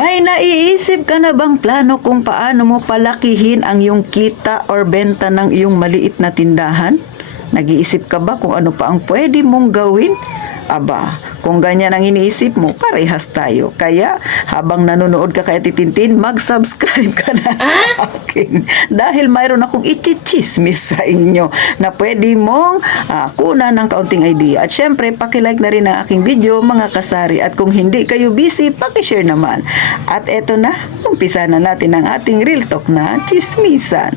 May naiisip ka na bang plano kung paano mo palakihin ang iyong kita or benta ng iyong maliit na tindahan? Nag-iisip ka ba kung ano pa ang pwede mong gawin? Aba, kung ganyan ang iniisip mo, parehas tayo. Kaya, habang nanonood ka kay Titintin, mag-subscribe ka na sa akin. Dahil mayroon akong ichichismis sa inyo na pwede mong kunan ng kaunting idea. At syempre, pakilike na rin ang aking video, mga kasari. At kung hindi kayo busy, pakishare naman. At eto na, umpisa na natin ang ating Real Talk na chismisan.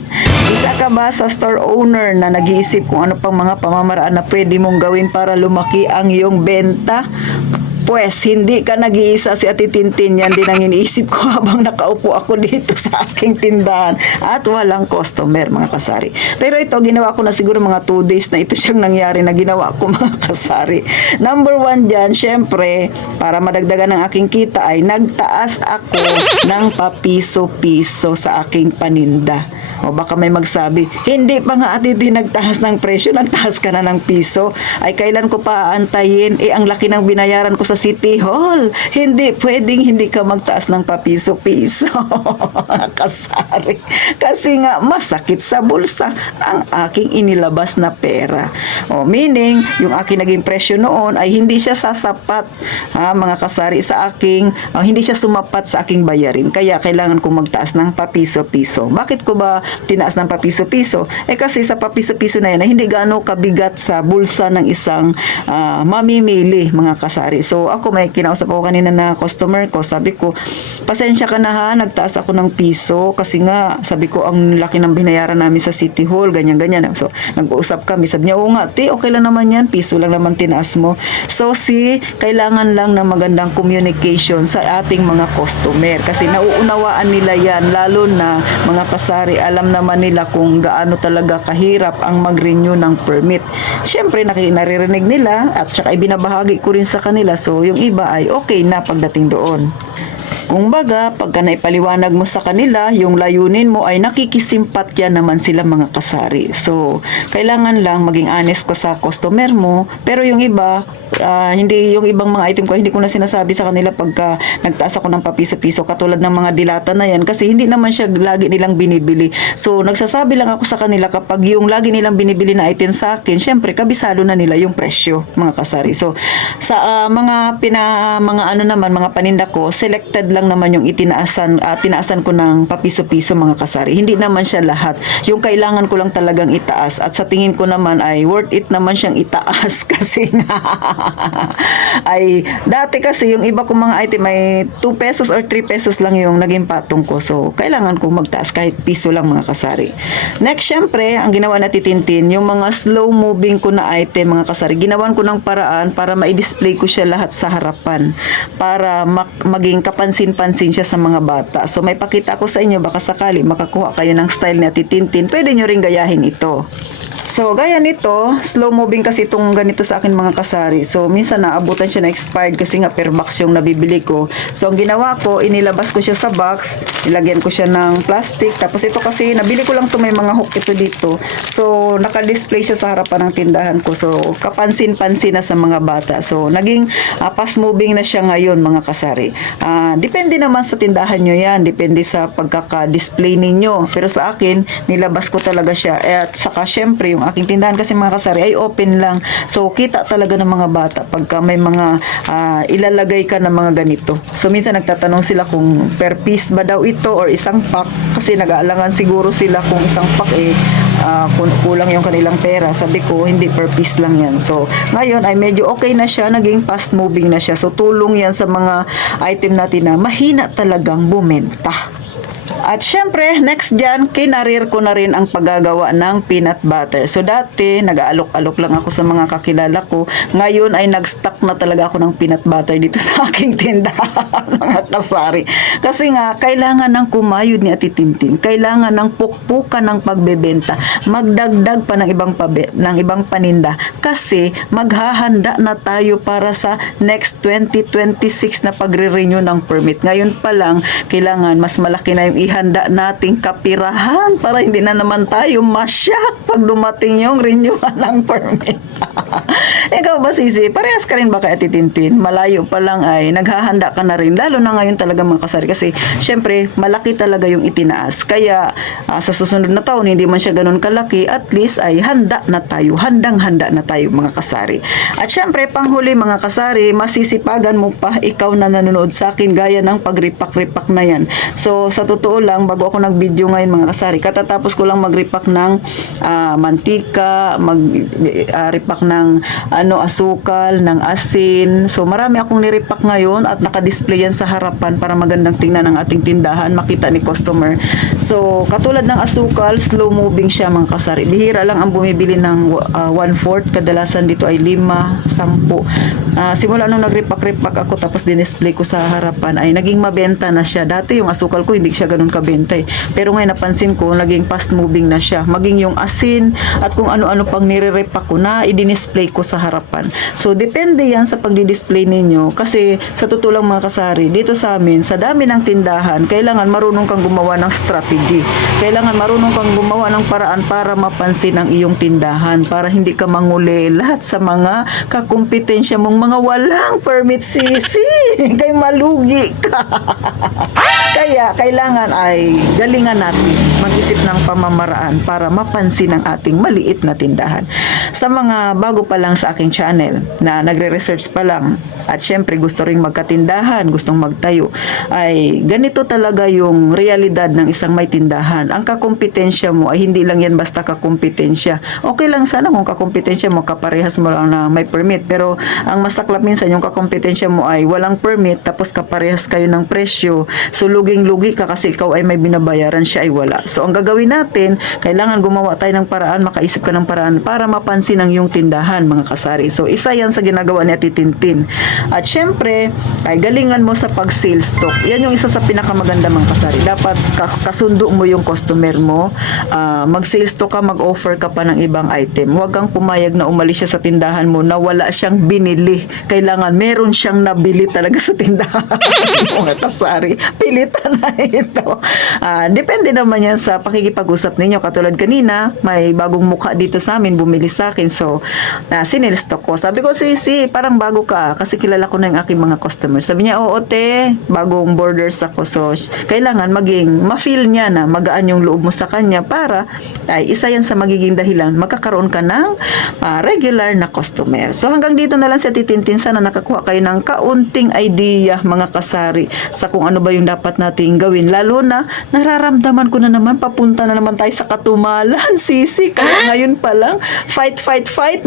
Isa ka ba sa store owner na nag-iisip kung ano pang mga pamamaraan na pwede mong gawin para lumaki ang iyong benta? Pues, hindi ka nag-iisa, si Ate Tintin. Yan din ang iniisip ko habang nakaupo ako dito sa aking tindahan at walang customer, mga kasari. Pero ito, ginawa ko na siguro mga 2 days na ito siyang nangyari na ginawa ko, mga kasari. Number 1 dyan, syempre, para madagdagan ng aking kita ay nagtaas ako ng papiso-piso sa aking paninda. O baka may magsabi, hindi pa nga Ate Tin nagtaas ng presyo, nagtaas ka na ng piso. Ay kailan ko pa aantayin? Ang laki ng binayaran ko sa City Hall. Hindi, pwedeng hindi ka magtaas ng papiso-piso. Kasari. Kasi nga, masakit sa bulsa ang aking inilabas na pera. O meaning, yung aking naging presyo noon ay hindi siya sasapat, mga kasari, sa aking, hindi siya sumapat sa aking bayarin. Kaya kailangan kong magtaas ng papiso-piso. Bakit ko ba tinaas ng papiso-piso? Kasi sa papiso-piso na yan ay hindi gaano kabigat sa bulsa ng isang mamimili, mga kasari. So ako, may kinausap ako kanina na customer ko, sabi ko, pasensya ka na ha, nagtaas ako ng piso kasi nga, sabi ko, ang laki ng binayaran namin sa City Hall, ganyan-ganyan. So nag-uusap kami, sabi niya, oo nga, okay lang naman yan, piso lang naman tinaas mo. So kailangan lang ng magandang communication sa ating mga customer kasi nauunawaan nila yan, lalo na mga kasari, alam naman nila kung gaano talaga kahirap ang mag-renew ng permit. Siyempre, naririnig nila at saka ibinabahagi ko rin sa kanila. So, yung iba ay okay na pagdating doon. Kung baga, pagka naipaliwanag mo sa kanila, yung layunin mo ay nakikisimpatya naman sila, mga kasari. So, kailangan lang maging honest ka sa customer mo. Pero yung iba, hindi, yung ibang mga item ko, hindi ko na sinasabi sa kanila pagka nagtaas ako ng papiso-piso, katulad ng mga dilata na yan, kasi hindi naman siya lagi nilang binibili. So, nagsasabi lang ako sa kanila kapag yung lagi nilang binibili na item sa akin, syempre, kabisado na nila yung presyo, mga kasari. So, sa mga mga paninda ko, selected lang naman yung tinaasan ko ng papiso-piso, mga kasari. Hindi naman siya lahat. Yung kailangan ko lang talagang itaas at sa tingin ko naman ay worth it naman siyang itaas kasi nga ay dati kasi yung iba kong mga item ay 2 pesos or 3 pesos lang yung naging patong ko. So, kailangan kong magtaas kahit piso lang, mga kasari. Next, syempre, ang ginawa na Titintin, yung mga slow moving ko na item, mga kasari, ginawan ko ng paraan para ma-display ko siya lahat sa harapan para maging kapansin-pansin siya sa mga bata. So, may pakita ko sa inyo, baka sakali makakuha kayo ng style ni Titintin, pwede nyo rin gayahin ito. So, gaya nito, slow moving kasi itong ganito sa akin, mga kasari. So, minsan naabutan siya na expired kasi nga per box yung nabibili ko. So, ang ginawa ko, inilabas ko siya sa box, ilagyan ko siya ng plastic. Tapos ito kasi, nabili ko lang ito, may mga hook ito dito. So, naka-display siya sa harapan ng tindahan ko. So, kapansin-pansin na sa mga bata. So, naging fast moving na siya ngayon, mga kasari. Depende naman sa tindahan nyo yan. Depende sa pagkaka-display ninyo. Pero sa akin, nilabas ko talaga siya. At saka, syempre, yung aking tindahan kasi, mga kasari, ay open lang. So, kita talaga ng mga bata pagka may mga ilalagay ka ng mga ganito. So, minsan nagtatanong sila kung per piece ba daw ito or isang pack. Kasi nag-aalangan siguro sila kung isang pack kulang yung kanilang pera. Sabi ko, hindi, per piece lang yan. So, ngayon ay medyo okay na siya. Naging fast moving na siya. So, tulong yan sa mga item natin na mahina talagang bumenta. At syempre, next dyan, kinarir ko na rin ang paggagawa ng peanut butter. So dati, nag-aalok-alok lang ako sa mga kakilala ko. Ngayon ay nag-stock na talaga ako ng peanut butter dito sa aking tindahan, mga kasari. Kasi nga, kailangan ng kumayod ni Ate Tintin. Kailangan ng pukpukan ng pagbebenta. Magdagdag pa ng ibang paninda. Kasi maghahanda na tayo para sa next 2026 na pagre-renew ng permit. Ngayon pa lang, kailangan mas malaki na yung ihanda nating kapirahan para hindi na naman tayo masyak pag dumating yung renewal ng permit. Ikaw ba, Sisi? Parehas ka rin ba kay Ate Tintin? Malayo pa lang ay naghahanda ka na rin. Lalo na ngayon talaga mga kasari. Kasi, syempre, malaki talaga yung itinaas. Kaya, sa susunod na taon, hindi man siya ganun kalaki. At least ay handa na tayo. Handang-handa na tayo mga kasari. At syempre, panghuli mga kasari, masisipagan mo pa ikaw na nanonood sa akin gaya ng pagripak-ripak na yan. So, sa totoo lang, bago ako nag-video ngayon mga kasari, katatapos ko lang mag-ripak ng mantika, mag-ripak ng asukal, ng asin. So marami akong niripak ngayon at naka-display yan sa harapan para magandang tingnan ng ating tindahan, makita ni customer. So katulad ng asukal, slow moving siya mga kasari. Bihira lang ang bumibili ng 1/4, kadalasan dito ay 5, 10. Simula nung nagripak-ripak ako tapos din-display ko sa harapan ay naging mabenta na siya. Dati yung asukal ko hindi siya ganun kabenta eh. Pero ngayon napansin ko naging fast moving na siya. Maging yung asin at kung ano-ano pang nire-repak ko na i-display ko sa harapan. So depende yan sa pagdi-display ninyo kasi sa totoo lang mga kasari, dito sa amin sa dami ng tindahan, kailangan marunong kang gumawa ng strategy. Kailangan marunong kang gumawa ng paraan para mapansin ang iyong tindahan, para hindi ka manguli lahat sa mga kakumpetensya mong mga walang permit, Sisi. Kay malugi ka. Kaya kailangan ay galingan natin mag-isip ng pamamaraan para mapansin ang ating maliit na tindahan. Sa mga bago pa lang sa aking channel na nagre-research pa lang at syempre gusto ring magkatindahan, gustong magtayo, ay ganito talaga yung realidad ng isang may tindahan. Ang kakumpetensya mo ay hindi lang yan basta kakumpetensya. Okay lang sana kung kakumpetensya mo kaparehas mo lang na may permit, pero ang masaklap minsan yung kakumpetensya mo ay walang permit tapos kaparehas kayo ng presyo. So luging-lugi ka kasi ikaw ay may binabayaran, siya ay wala. So ang gagawin natin, kailangan gumawa tayo ng paraan, makaisip ka ng paraan para mapansin ang iyong tindahan mga kasari. So isa yan sa ginagawa ni Ate Tintin. At syempre, ay galingan mo sa pag-sales stock. Yan yung isa sa pinakamaganda mga kasari. Dapat kasundo mo yung customer mo. Mag-sales stock ka, mag-offer ka pa ng ibang item. Huwag kang pumayag na umalis siya sa tindahan mo na wala siyang binili. Kailangan meron siyang nabili talaga sa tindahan. Mga kasari, pilitan na ito. Depende naman yan sa pakikipag-usap ninyo. Katulad kanina, may bagong mukha dito sa amin, bumili sa akin. So, sinilstock ko. Sabi ko, Sisi, parang bago ka kasi kilala ko na yung aking mga customers. Sabi niya, oo te, bagong borders ako. So, kailangan ma-feel niya na magaan yung loob mo sa kanya para ay isa yan sa magiging dahilan magkakaroon ka ng regular na customer. So, hanggang dito na lang sa Titintin. Sana nakakuha kayo ng kaunting idea mga kasari sa kung ano ba yung dapat nating gawin. Lalo na, nararamdaman ko na naman, papunta na naman tayo sa katumalan, Sisi. Kaya ngayon pa lang, fight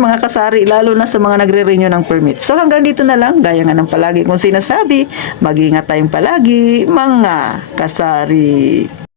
mga kasari, lalo na sa mga nagre-renew ng permit. So hanggang dito na lang, gaya nga ng palagi kong sinasabi, mag-ingat tayong palagi, mga kasari.